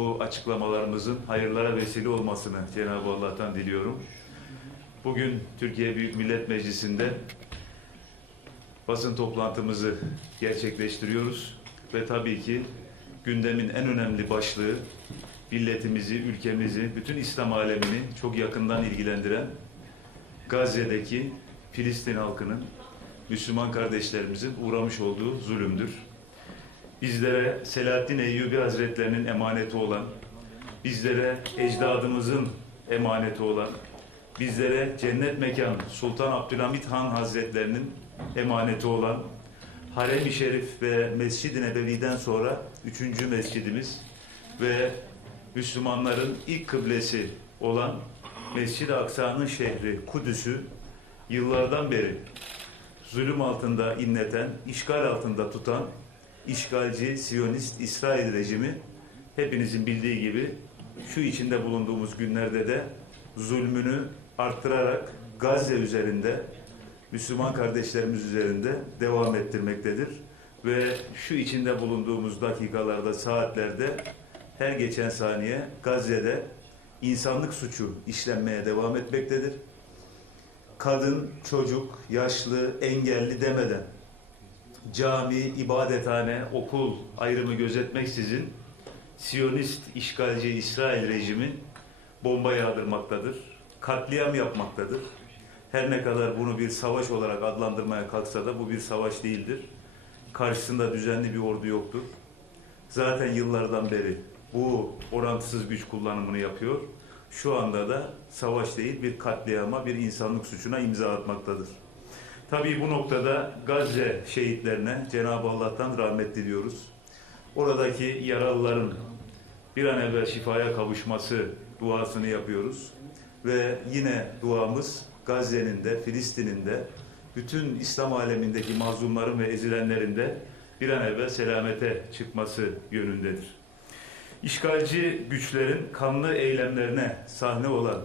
bu açıklamalarımızın hayırlara vesile olmasını Cenab-ı Allah'tan diliyorum. Bugün Türkiye Büyük Millet Meclisi'nde basın toplantımızı gerçekleştiriyoruz ve tabii ki gündemin en önemli başlığı milletimizi, ülkemizi, bütün İslam alemini çok yakından ilgilendiren Gazze'deki Filistin halkının, Müslüman kardeşlerimizin uğramış olduğu zulümdür. Bizlere Selahaddin Eyyubi Hazretlerinin emaneti olan, bizlere ecdadımızın emaneti olan, bizlere cennet mekan Sultan Abdülhamit Han Hazretlerinin emaneti olan Harem-i Şerif ve Mescid-i Nebevi'den sonra üçüncü mescidimiz ve Müslümanların ilk kıblesi olan Mescid-i Aksa'nın şehri Kudüs'ü yıllardan beri zulüm altında inleten, işgal altında tutan işgalci, siyonist İsrail rejimi hepinizin bildiği gibi şu içinde bulunduğumuz günlerde de zulmünü arttırarak Gazze üzerinde Müslüman kardeşlerimiz üzerinde devam ettirmektedir. Ve şu içinde bulunduğumuz dakikalarda, saatlerde her geçen saniye Gazze'de insanlık suçu işlenmeye devam etmektedir. Kadın, çocuk, yaşlı, engelli demeden cami, ibadethane, okul ayrımı gözetmeksizin Siyonist işgalci İsrail rejimi bomba yağdırmaktadır, katliam yapmaktadır. Her ne kadar bunu bir savaş olarak adlandırmaya kalksa da bu bir savaş değildir. Karşısında düzenli bir ordu yoktur. Zaten yıllardan beri bu orantısız güç kullanımını yapıyor. Şu anda da savaş değil bir katliama, bir insanlık suçuna imza atmaktadır. Tabii bu noktada Gazze şehitlerine Cenab-ı Allah'tan rahmet diliyoruz. Oradaki yaralıların bir an evvel şifaya kavuşması duasını yapıyoruz. Ve yine duamız Gazze'nin de, Filistin'in de, bütün İslam alemindeki mazlumların ve ezilenlerin de bir an evvel selamete çıkması yönündedir. İşgalci güçlerin kanlı eylemlerine sahne olan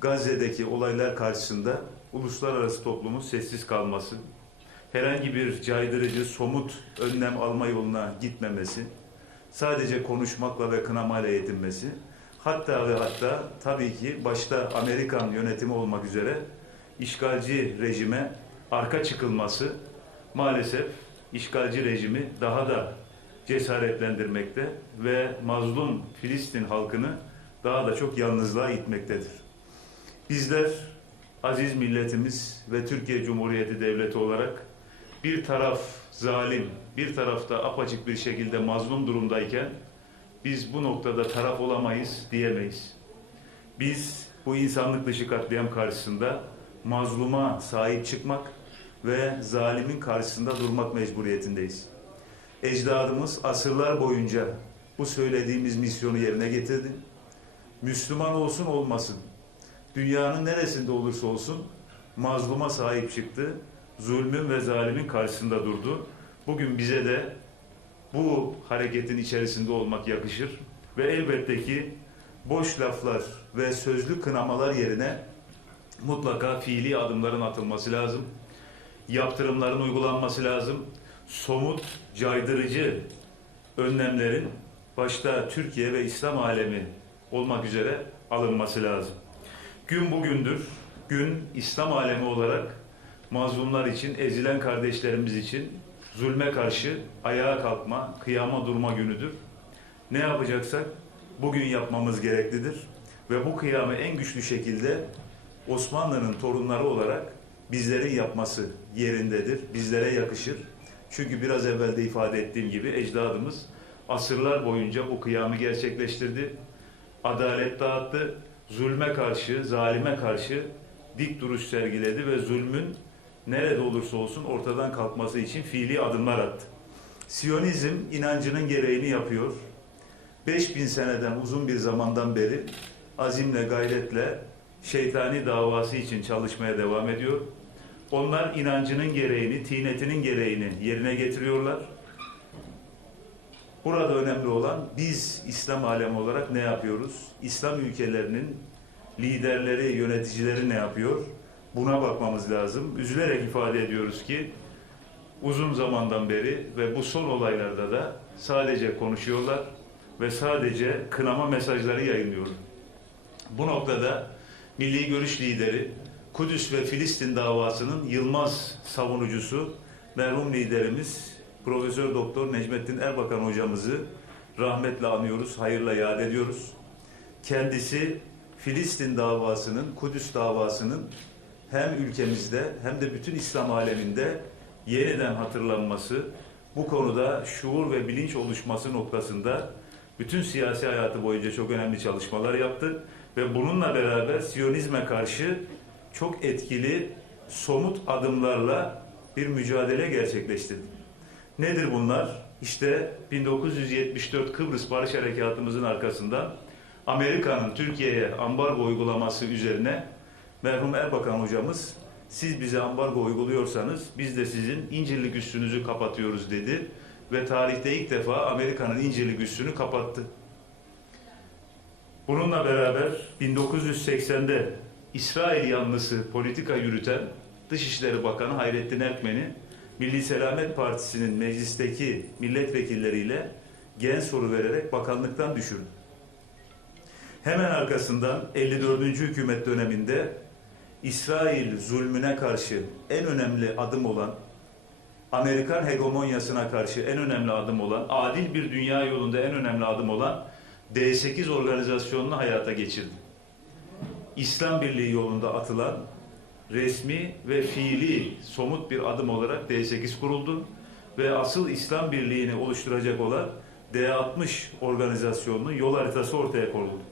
Gazze'deki olaylar karşısında uluslararası toplumun sessiz kalması, herhangi bir caydırıcı, somut önlem alma yoluna gitmemesi, sadece konuşmakla ve kınamayla yetinmesi, hatta ve hatta tabii ki başta Amerikan yönetimi olmak üzere işgalci rejime arka çıkılması maalesef işgalci rejimi daha da cesaretlendirmekte ve mazlum Filistin halkını daha da çok yalnızlığa itmektedir. Bizler aziz milletimiz ve Türkiye Cumhuriyeti Devleti olarak bir taraf zalim, bir tarafta apaçık bir şekilde mazlum durumdayken biz bu noktada taraf olamayız diyemeyiz. Biz bu insanlık dışı katliam karşısında mazluma sahip çıkmak ve zalimin karşısında durmak mecburiyetindeyiz. Ecdadımız asırlar boyunca bu söylediğimiz misyonu yerine getirdi. Müslüman olsun olmasın, dünyanın neresinde olursa olsun mazluma sahip çıktı. Zulmün ve zalimin karşısında durdu. Bugün bize de bu hareketin içerisinde olmak yakışır. Ve elbette ki boş laflar ve sözlü kınamalar yerine mutlaka fiili adımların atılması lazım. Yaptırımların uygulanması lazım. Somut, caydırıcı önlemlerin başta Türkiye ve İslam alemi olmak üzere alınması lazım. Gün bugündür. Gün İslam alemi olarak mazlumlar için, ezilen kardeşlerimiz için zulme karşı ayağa kalkma, kıyama durma günüdür. Ne yapacaksak bugün yapmamız gereklidir. Ve bu kıyamı en güçlü şekilde Osmanlı'nın torunları olarak bizlerin yapması yerindedir. Bizlere yakışır. Çünkü biraz evvel de ifade ettiğim gibi ecdadımız asırlar boyunca bu kıyamı gerçekleştirdi. Adalet dağıttı. Zulme karşı, zalime karşı dik duruş sergiledi ve zulmün nerede olursa olsun ortadan kalkması için fiili adımlar attı. Siyonizm inancının gereğini yapıyor. 5000 seneden uzun bir zamandan beri azimle, gayretle şeytani davası için çalışmaya devam ediyor. Onlar inancının gereğini, tinetinin gereğini yerine getiriyorlar. Burada önemli olan biz İslam alemi olarak ne yapıyoruz? İslam ülkelerinin liderleri, yöneticileri ne yapıyor? Buna bakmamız lazım. Üzülerek ifade ediyoruz ki uzun zamandan beri ve bu son olaylarda da sadece konuşuyorlar ve sadece kınama mesajları yayınlıyor. Bu noktada Milli Görüş lideri, Kudüs ve Filistin davasının yılmaz savunucusu merhum liderimiz Profesör Doktor Necmettin Erbakan hocamızı rahmetle anıyoruz, hayırla yad ediyoruz. Kendisi Filistin davasının, Kudüs davasının hem ülkemizde hem de bütün İslam aleminde yeniden hatırlanması, bu konuda şuur ve bilinç oluşması noktasında bütün siyasi hayatı boyunca çok önemli çalışmalar yaptı ve bununla beraber Siyonizme karşı çok etkili somut adımlarla bir mücadele gerçekleştirdi. Nedir bunlar? İşte 1974 Kıbrıs Barış Harekatımızın arkasından Amerika'nın Türkiye'ye ambargo uygulaması üzerine merhum Erbakan hocamız siz bize ambargo uyguluyorsanız biz de sizin incirlik üssünüzü kapatıyoruz dedi ve tarihte ilk defa Amerika'nın incirlik üssünü kapattı. Bununla beraber 1980'de İsrail yanlısı politika yürüten Dışişleri Bakanı Hayrettin Erkmen'i Milli Selamet Partisi'nin meclisteki milletvekilleriyle gen soru vererek bakanlıktan düşürdü. Hemen arkasından 54. hükümet döneminde İsrail zulmüne karşı en önemli adım olan Amerikan hegemonyasına karşı en önemli adım olan, adil bir dünya yolunda en önemli adım olan D8 organizasyonunu hayata geçirdi. İslam Birliği yolunda atılan resmi ve fiili somut bir adım olarak D8 kuruldu ve asıl İslam Birliği'ni oluşturacak olan D60 organizasyonunun yol haritası ortaya konuldu.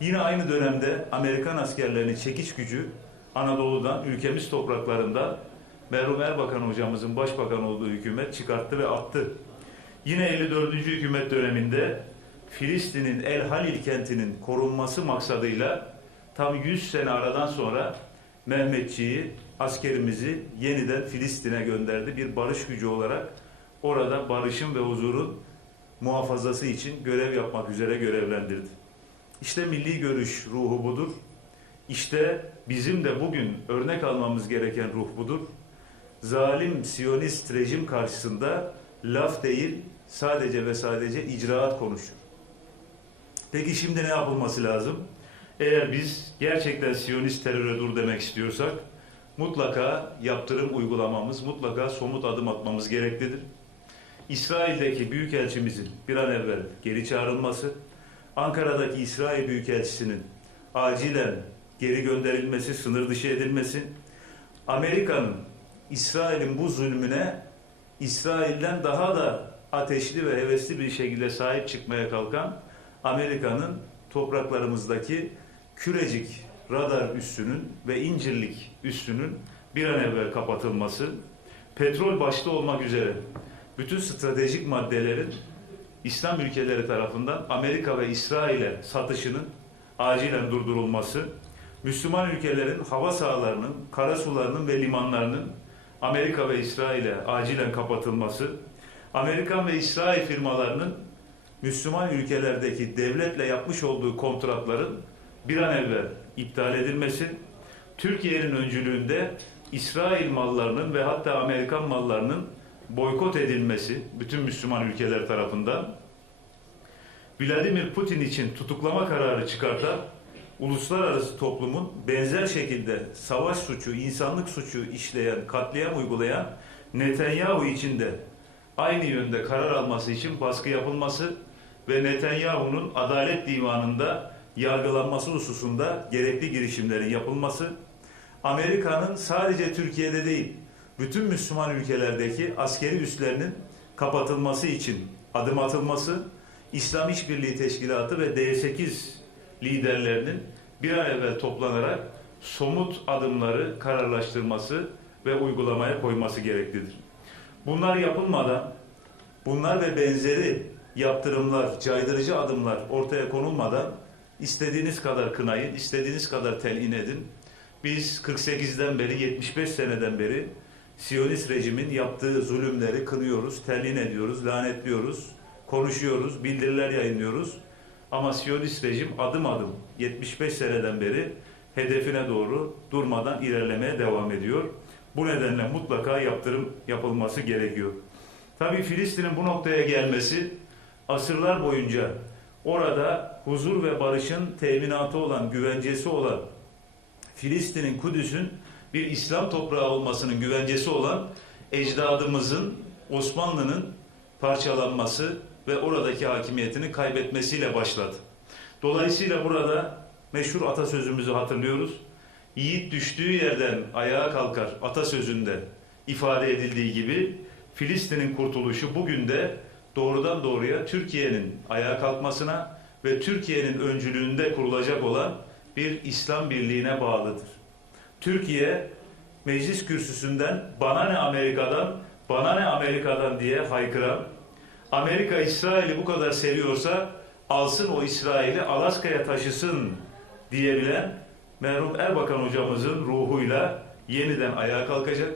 Yine aynı dönemde Amerikan askerlerinin çekiş gücü Anadolu'dan, ülkemiz topraklarında merhum Erbakan hocamızın başbakan olduğu hükümet çıkarttı ve attı. Yine 54. hükümet döneminde Filistin'in El Halil kentinin korunması maksadıyla tam 100 sene aradan sonra Mehmetçiği, askerimizi yeniden Filistin'e gönderdi. Bir barış gücü olarak orada barışın ve huzurun muhafazası için görev yapmak üzere görevlendirdi. İşte milli görüş ruhu budur. İşte bizim de bugün örnek almamız gereken ruh budur. Zalim Siyonist rejim karşısında laf değil, sadece ve sadece icraat konuşur. Peki şimdi ne yapılması lazım? Eğer biz gerçekten Siyonist teröre dur demek istiyorsak mutlaka yaptırım uygulamamız, mutlaka somut adım atmamız gereklidir. İsrail'deki büyükelçimizin bir an evvel geri çağrılması, Ankara'daki İsrail Büyükelçisi'nin acilen geri gönderilmesi, sınır dışı edilmesi, Amerika'nın İsrail'in bu zulmüne İsrail'den daha da ateşli ve hevesli bir şekilde sahip çıkmaya kalkan Amerika'nın topraklarımızdaki Kürecik radar üssünün ve İncirlik üssünün bir an evvel kapatılması, petrol başta olmak üzere bütün stratejik maddelerin İslam ülkeleri tarafından Amerika ve İsrail'e satışının acilen durdurulması, Müslüman ülkelerin hava sahalarının, kara sularının ve limanlarının Amerika ve İsrail'e acilen kapatılması, Amerikan ve İsrail firmalarının Müslüman ülkelerdeki devletle yapmış olduğu kontratların bir an evvel iptal edilmesi, Türkiye'nin öncülüğünde İsrail mallarının ve hatta Amerikan mallarının boykot edilmesi bütün Müslüman ülkeler tarafından, Vladimir Putin için tutuklama kararı çıkartan uluslararası toplumun benzer şekilde savaş suçu, insanlık suçu işleyen, katliam uygulayan Netanyahu için de aynı yönde karar alması için baskı yapılması ve Netanyahu'nun Adalet Divanı'nda yargılanması hususunda gerekli girişimlerin yapılması, Amerika'nın sadece Türkiye'de değil, bütün Müslüman ülkelerdeki askeri üslerinin kapatılması için adım atılması, İslam İşbirliği Teşkilatı ve D8 liderlerinin bir an evvel toplanarak somut adımları kararlaştırması ve uygulamaya koyması gereklidir. Bunlar yapılmadan, bunlar ve benzeri yaptırımlar, caydırıcı adımlar ortaya konulmadan istediğiniz kadar kınayın, istediğiniz kadar telin edin. Biz 48'den beri, 75 seneden beri Siyonist rejimin yaptığı zulümleri kınıyoruz, telin ediyoruz, lanetliyoruz, konuşuyoruz, bildiriler yayınlıyoruz. Ama Siyonist rejim adım adım 75 seneden beri hedefine doğru durmadan ilerlemeye devam ediyor. Bu nedenle mutlaka yaptırım yapılması gerekiyor. Tabii Filistin'in bu noktaya gelmesi asırlar boyunca orada huzur ve barışın teminatı olan, güvencesi olan Filistin'in, Kudüs'ün bir İslam toprağı olmasının güvencesi olan ecdadımızın, Osmanlı'nın parçalanması ve oradaki hakimiyetini kaybetmesiyle başladı. Dolayısıyla burada meşhur atasözümüzü hatırlıyoruz. Yiğit düştüğü yerden ayağa kalkar atasözünde ifade edildiği gibi Filistin'in kurtuluşu bugün de doğrudan doğruya Türkiye'nin ayağa kalkmasına ve Türkiye'nin öncülüğünde kurulacak olan bir İslam birliğine bağlıdır. Türkiye meclis kürsüsünden bana ne Amerika'dan, bana ne Amerika'dan diye haykıran, Amerika İsrail'i bu kadar seviyorsa alsın o İsrail'i Alaska'ya taşısın diyebilen merhum Erbakan hocamızın ruhuyla yeniden ayağa kalkacak.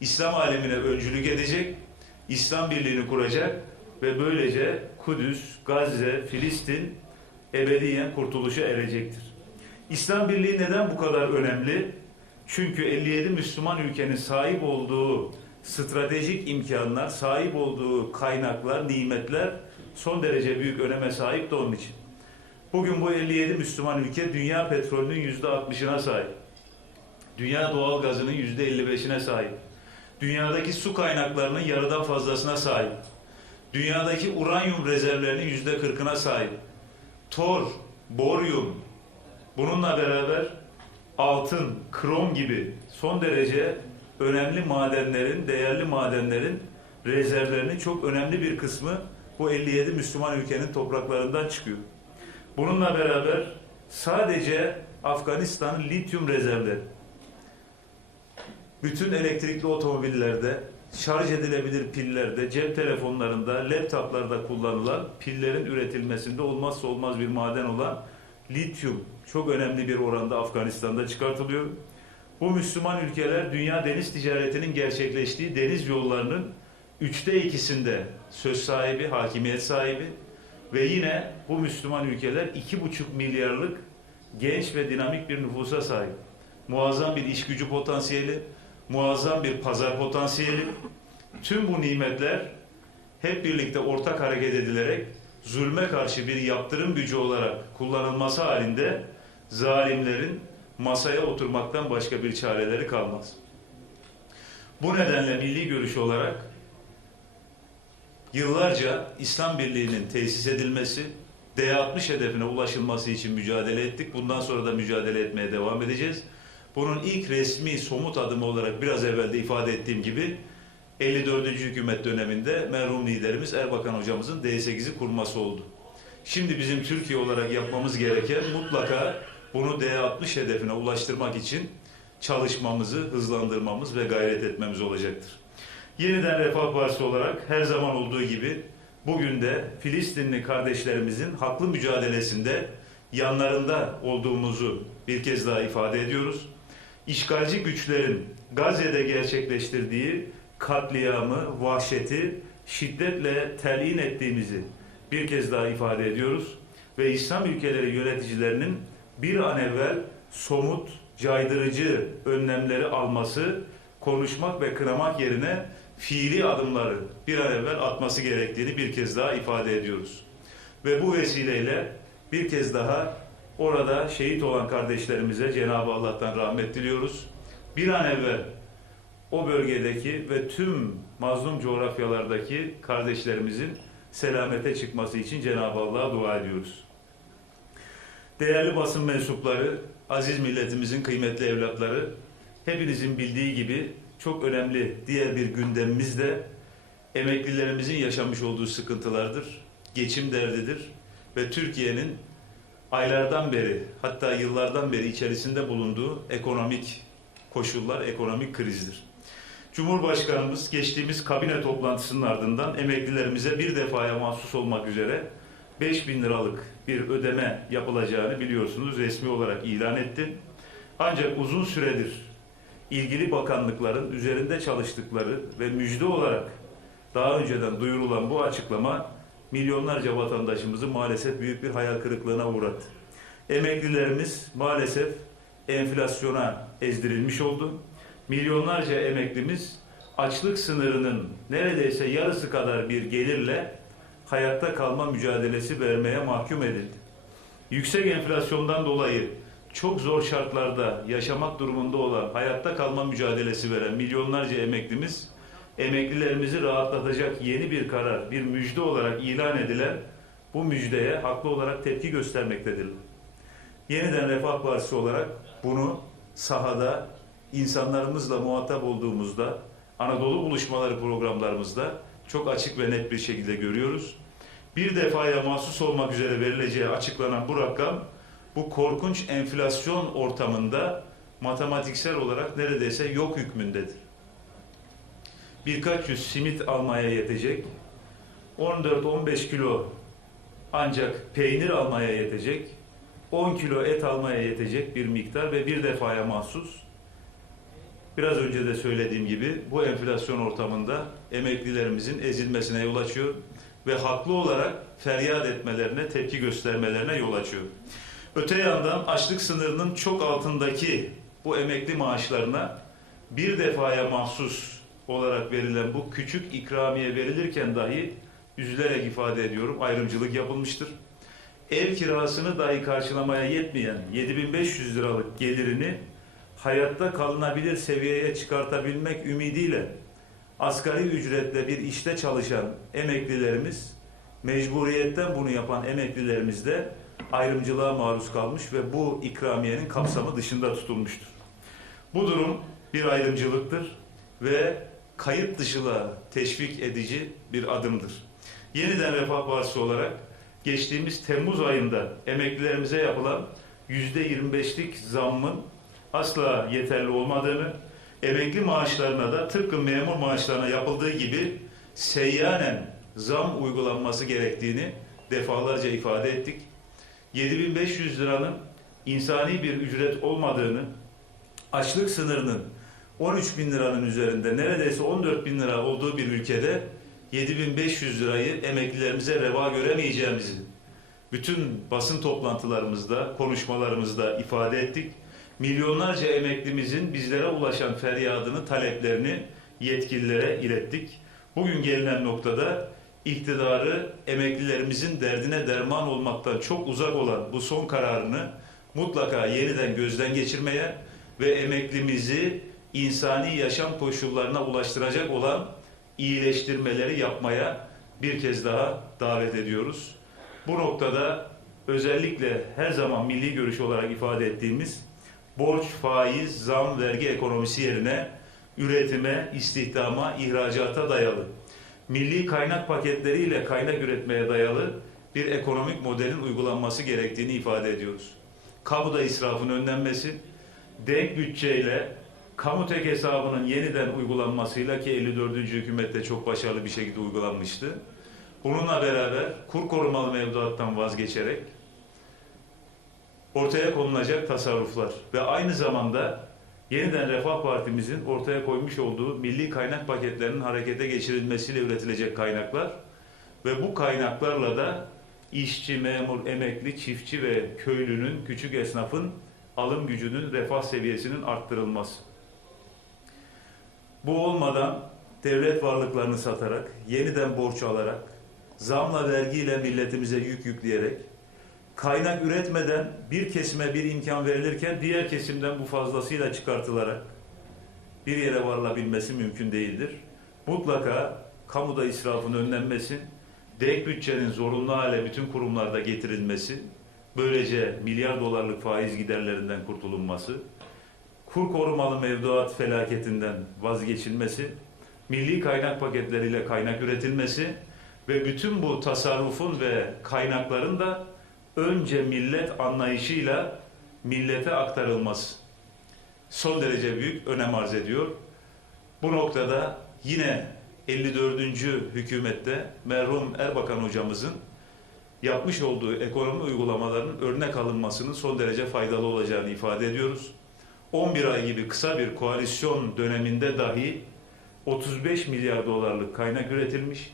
İslam alemine öncülük edecek, İslam birliğini kuracak ve böylece Kudüs, Gazze, Filistin ebediyen kurtuluşa erecektir. İslam Birliği neden bu kadar önemli? Çünkü 57 Müslüman ülkenin sahip olduğu stratejik imkanlar, sahip olduğu kaynaklar, nimetler son derece büyük öneme sahip de onun için. Bugün bu 57 Müslüman ülke dünya petrolünün %60'ına sahip. Dünya doğal gazının %55'ine sahip. Dünyadaki su kaynaklarının yarıdan fazlasına sahip. Dünyadaki uranyum rezervlerinin %40'ına sahip. Tor, boryum, bununla beraber altın, krom gibi son derece önemli madenlerin, değerli madenlerin rezervlerinin çok önemli bir kısmı bu 57 Müslüman ülkenin topraklarından çıkıyor. Bununla beraber sadece Afganistan'ın lityum rezervleri, bütün elektrikli otomobillerde, şarj edilebilir pillerde, cep telefonlarında, laptoplarda kullanılan pillerin üretilmesinde olmazsa olmaz bir maden olan lityum çok önemli bir oranda Afganistan'da çıkartılıyor. Bu Müslüman ülkeler dünya deniz ticaretinin gerçekleştiği deniz yollarının üçte ikisinde söz sahibi, hakimiyet sahibi ve yine bu Müslüman ülkeler iki buçuk milyarlık genç ve dinamik bir nüfusa sahip. Muazzam bir iş gücü potansiyeli, muazzam bir pazar potansiyeli. Tüm bu nimetler hep birlikte ortak hareket edilerek zulme karşı bir yaptırım gücü olarak kullanılması halinde zalimlerin masaya oturmaktan başka bir çareleri kalmaz. Bu nedenle milli görüş olarak yıllarca İslam Birliği'nin tesis edilmesi, D60 hedefine ulaşılması için mücadele ettik. Bundan sonra da mücadele etmeye devam edeceğiz. Bunun ilk resmi somut adımı olarak biraz evvel de ifade ettiğim gibi 54. hükümet döneminde merhum liderimiz Erbakan hocamızın D8'i kurması oldu. Şimdi bizim Türkiye olarak yapmamız gereken mutlaka bunu D60 hedefine ulaştırmak için çalışmamızı hızlandırmamız ve gayret etmemiz olacaktır. Yeniden Refah Partisi olarak her zaman olduğu gibi bugün de Filistinli kardeşlerimizin haklı mücadelesinde yanlarında olduğumuzu bir kez daha ifade ediyoruz. İşgalci güçlerin Gazze'de gerçekleştirdiği katliamı, vahşeti şiddetle telin ettiğimizi bir kez daha ifade ediyoruz. Ve İslam ülkeleri yöneticilerinin bir an evvel somut, caydırıcı önlemleri alması, konuşmak ve kınamak yerine fiili adımları bir an evvel atması gerektiğini bir kez daha ifade ediyoruz. Ve bu vesileyle bir kez daha orada şehit olan kardeşlerimize Cenab-ı Allah'tan rahmet diliyoruz. Bir an evvel o bölgedeki ve tüm mazlum coğrafyalardaki kardeşlerimizin selamete çıkması için Cenab-ı Allah'a dua ediyoruz. Değerli basın mensupları, aziz milletimizin kıymetli evlatları, hepinizin bildiği gibi çok önemli diğer bir gündemimiz de emeklilerimizin yaşamış olduğu sıkıntılardır, geçim derdidir ve Türkiye'nin aylardan beri hatta yıllardan beri içerisinde bulunduğu ekonomik koşullar, ekonomik krizdir. Cumhurbaşkanımız geçtiğimiz kabine toplantısının ardından emeklilerimize bir defaya mahsus olmak üzere 5 bin liralık bir ödeme yapılacağını biliyorsunuz resmi olarak ilan etti. Ancak uzun süredir ilgili bakanlıkların üzerinde çalıştıkları ve müjde olarak daha önceden duyurulan bu açıklama milyonlarca vatandaşımızı maalesef büyük bir hayal kırıklığına uğrattı. Emeklilerimiz maalesef enflasyona ezdirilmiş oldu. Milyonlarca emeklimiz açlık sınırının neredeyse yarısı kadar bir gelirle hayatta kalma mücadelesi vermeye mahkum edildi. Yüksek enflasyondan dolayı çok zor şartlarda yaşamak durumunda olan, hayatta kalma mücadelesi veren milyonlarca emeklimiz, emeklilerimizi rahatlatacak yeni bir karar, bir müjde olarak ilan edilen bu müjdeye haklı olarak tepki göstermektedirler. Yeniden Refah Partisi olarak bunu sahada insanlarımızla muhatap olduğumuzda, Anadolu buluşmaları programlarımızda çok açık ve net bir şekilde görüyoruz. Bir defaya mahsus olmak üzere verileceği açıklanan bu rakam, bu korkunç enflasyon ortamında matematiksel olarak neredeyse yok hükmündedir. Birkaç yüz simit almaya yetecek, 14-15 kilo ancak peynir almaya yetecek, 10 kilo et almaya yetecek bir miktar ve bir defaya mahsus. Biraz önce de söylediğim gibi bu enflasyon ortamında emeklilerimizin ezilmesine yol açıyor ve haklı olarak feryat etmelerine, tepki göstermelerine yol açıyor. Öte yandan açlık sınırının çok altındaki bu emekli maaşlarına bir defaya mahsus olarak verilen bu küçük ikramiye verilirken dahi üzülerek ifade ediyorum ayrımcılık yapılmıştır. Ev kirasını dahi karşılamaya yetmeyen 7500 liralık gelirini hayatta kalınabilir seviyeye çıkartabilmek ümidiyle asgari ücretle bir işte çalışan emeklilerimiz, mecburiyetten bunu yapan emeklilerimiz de ayrımcılığa maruz kalmış ve bu ikramiyenin kapsamı dışında tutulmuştur. Bu durum bir ayrımcılıktır ve kayıt dışılığa teşvik edici bir adımdır. Yeniden Refah Partisi olarak geçtiğimiz Temmuz ayında emeklilerimize yapılan %25'lik zammın asla yeterli olmadığını, emekli maaşlarına da tıpkı memur maaşlarına yapıldığı gibi seyyanen zam uygulanması gerektiğini defalarca ifade ettik. 7500 liranın insani bir ücret olmadığını, açlık sınırının 13 bin liranın üzerinde neredeyse 14 bin lira olduğu bir ülkede 7500 lirayı emeklilerimize reva göremeyeceğimizi bütün basın toplantılarımızda, konuşmalarımızda ifade ettik. Milyonlarca emeklimizin bizlere ulaşan feryadını, taleplerini yetkililere ilettik. Bugün gelinen noktada iktidarı emeklilerimizin derdine derman olmaktan çok uzak olan bu son kararını mutlaka yeniden gözden geçirmeye ve emeklimizi insani yaşam koşullarına ulaştıracak olan iyileştirmeleri yapmaya bir kez daha davet ediyoruz. Bu noktada özellikle her zaman milli görüş olarak ifade ettiğimiz borç, faiz, zam, vergi ekonomisi yerine üretime, istihdama, ihracata dayalı, milli kaynak paketleriyle kaynak üretmeye dayalı bir ekonomik modelin uygulanması gerektiğini ifade ediyoruz. Kamuda israfın önlenmesi, denk bütçeyle kamu tek hesabının yeniden uygulanmasıyla ki 54. hükümette çok başarılı bir şekilde uygulanmıştı. Bununla beraber kur korumalı mevduattan vazgeçerek ortaya konulacak tasarruflar ve aynı zamanda yeniden Refah Partimizin ortaya koymuş olduğu milli kaynak paketlerinin harekete geçirilmesiyle üretilecek kaynaklar ve bu kaynaklarla da işçi, memur, emekli, çiftçi ve köylünün, küçük esnafın alım gücünün, refah seviyesinin arttırılması. Bu olmadan devlet varlıklarını satarak, yeniden borç alarak, zamla vergiyle milletimize yük yükleyerek, kaynak üretmeden bir kesime bir imkan verilirken diğer kesimden bu fazlasıyla çıkartılarak bir yere varılabilmesi mümkün değildir. Mutlaka kamuda israfın önlenmesi, denk bütçenin zorunlu hale bütün kurumlarda getirilmesi, böylece milyar dolarlık faiz giderlerinden kurtulunması, kur korumalı mevduat felaketinden vazgeçilmesi, milli kaynak paketleriyle kaynak üretilmesi ve bütün bu tasarrufun ve kaynakların da önce millet anlayışıyla millete aktarılması son derece büyük önem arz ediyor. Bu noktada yine 54. hükümette merhum Erbakan hocamızın yapmış olduğu ekonomi uygulamalarının örnek alınmasının son derece faydalı olacağını ifade ediyoruz. 11 ay gibi kısa bir koalisyon döneminde dahi 35 milyar dolarlık kaynak üretilmiş.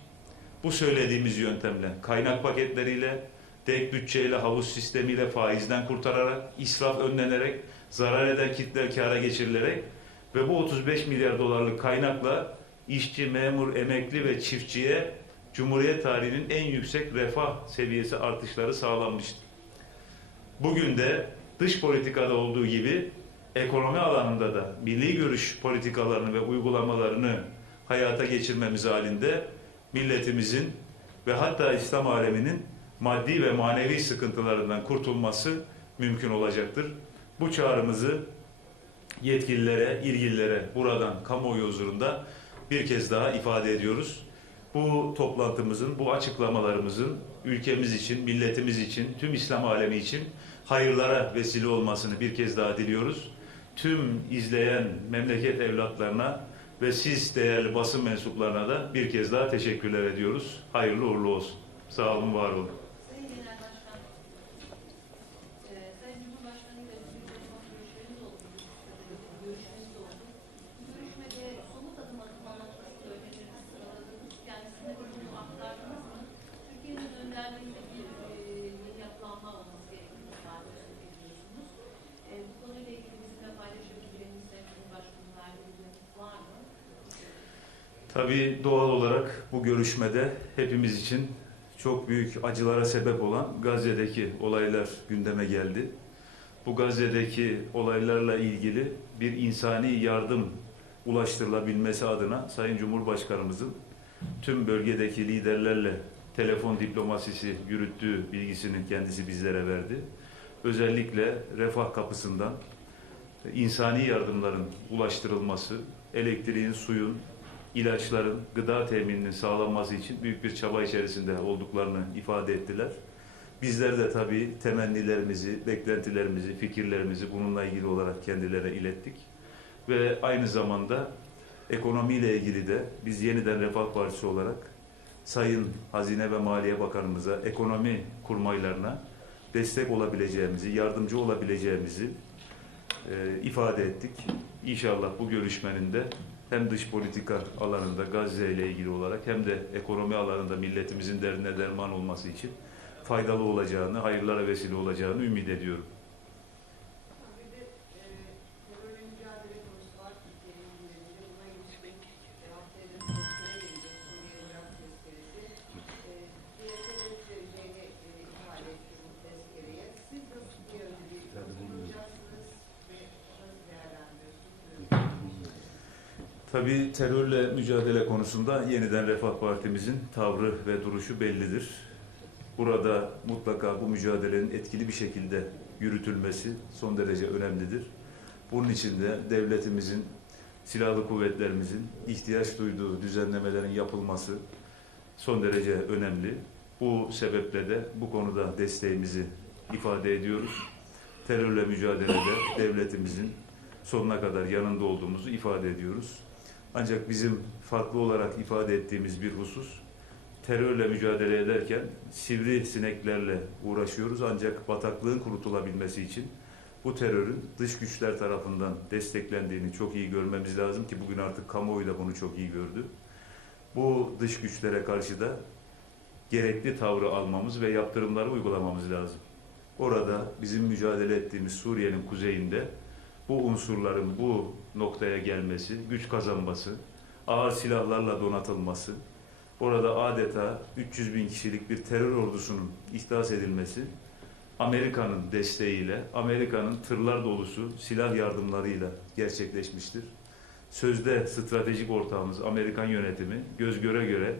Bu söylediğimiz yöntemle, kaynak paketleriyle, tek bütçeyle, havuz sistemiyle faizden kurtararak, israf önlenerek, zarar eden kitler kâra geçirilerek ve bu 35 milyar dolarlık kaynakla işçi, memur, emekli ve çiftçiye Cumhuriyet tarihinin en yüksek refah seviyesi artışları sağlanmıştır. Bugün de dış politikada olduğu gibi ekonomi alanında da milli görüş politikalarını ve uygulamalarını hayata geçirmemiz halinde milletimizin ve hatta İslam aleminin maddi ve manevi sıkıntılarından kurtulması mümkün olacaktır. Bu çağrımızı yetkililere, ilgililere buradan kamuoyu huzurunda bir kez daha ifade ediyoruz. Bu toplantımızın, bu açıklamalarımızın ülkemiz için, milletimiz için, tüm İslam alemi için hayırlara vesile olmasını bir kez daha diliyoruz. Tüm izleyen memleket evlatlarına ve siz değerli basın mensuplarına da bir kez daha teşekkürler ediyoruz. Hayırlı uğurlu olsun. Sağ olun, var olun. Sayın Genel Başkan, eee Sayın Cumhurbaşkanı ile bir telefon görüşmemiz oldu. Bir görüşmemiz oldu. Bu görüşmede somut adım atılmak nasıl önerilerinizi sıraladınız? Kendisine de bunu aktardınız mı? Türkiye'nin önderliğinde bir eee, yeni yapılanma olması gerektiğini ifade ediyorsunuz. Eee, bu konuyla ilgili bizimle paylaşabileceğiniz Sayın Cumhurbaşkanı'nın verdiği bir yanıt var mı? Tabii doğal olarak bu görüşmede hepimiz için çok büyük acılara sebep olan Gazze'deki olaylar gündeme geldi. Bu Gazze'deki olaylarla ilgili bir insani yardım ulaştırılabilmesi adına Sayın Cumhurbaşkanımızın tüm bölgedeki liderlerle telefon diplomasisi yürüttüğü bilgisini kendisi bizlere verdi. Özellikle refah kapısından insani yardımların ulaştırılması, elektriğin, suyun, ilaçların, gıda temininin sağlanması için büyük bir çaba içerisinde olduklarını ifade ettiler. Bizler de tabii temennilerimizi, beklentilerimizi, fikirlerimizi bununla ilgili olarak kendilerine ilettik. Ve aynı zamanda ekonomiyle ilgili de biz yeniden Refah Partisi olarak Sayın Hazine ve Maliye Bakanımıza, ekonomi kurmaylarına destek olabileceğimizi, yardımcı olabileceğimizi e, ifade ettik. İnşallah bu görüşmenin de hem dış politika alanında Gazze ile ilgili olarak hem de ekonomi alanında milletimizin derdine derman olması için faydalı olacağını, hayırlara vesile olacağını ümit ediyorum. Tabii terörle mücadele konusunda yeniden Refah Partimizin tavrı ve duruşu bellidir. Burada mutlaka bu mücadelenin etkili bir şekilde yürütülmesi son derece önemlidir. Bunun için de devletimizin, silahlı kuvvetlerimizin ihtiyaç duyduğu düzenlemelerin yapılması son derece önemli. Bu sebeple de bu konuda desteğimizi ifade ediyoruz. Terörle mücadelede devletimizin sonuna kadar yanında olduğumuzu ifade ediyoruz. Ancak bizim farklı olarak ifade ettiğimiz bir husus, terörle mücadele ederken sivri sineklerle uğraşıyoruz. Ancak bataklığın kurutulabilmesi için bu terörün dış güçler tarafından desteklendiğini çok iyi görmemiz lazım ki bugün artık kamuoyu da bunu çok iyi gördü. Bu dış güçlere karşı da gerekli tavrı almamız ve yaptırımları uygulamamız lazım. Orada bizim mücadele ettiğimiz Suriye'nin kuzeyinde bu unsurların bu noktaya gelmesi, güç kazanması, ağır silahlarla donatılması, orada adeta 300 bin kişilik bir terör ordusunun ihdas edilmesi, Amerika'nın desteğiyle, Amerika'nın tırlar dolusu silah yardımlarıyla gerçekleşmiştir. Sözde stratejik ortağımız Amerikan yönetimi göz göre göre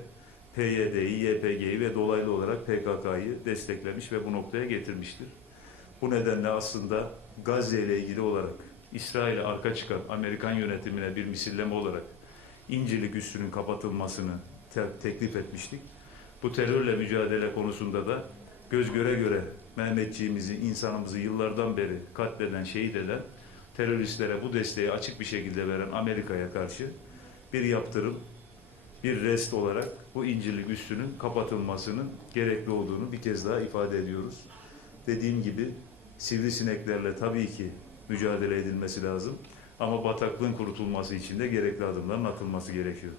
PYD'yi, YPG'yi ve dolaylı olarak PKK'yı desteklemiş ve bu noktaya getirmiştir. Bu nedenle aslında Gazze ile ilgili olarak İsrail'e arka çıkan Amerikan yönetimine bir misilleme olarak İncirlik üssünün kapatılmasını te- teklif etmiştik. Bu terörle mücadele konusunda da göz göre göre Mehmetçiğimizi, insanımızı yıllardan beri katleden, şehit eden teröristlere bu desteği açık bir şekilde veren Amerika'ya karşı bir yaptırım, bir rest olarak bu İncirlik üssünün kapatılmasının gerekli olduğunu bir kez daha ifade ediyoruz. Dediğim gibi sivrisineklerle tabii ki mücadele edilmesi lazım. Ama bataklığın kurutulması için de gerekli adımların atılması gerekiyor.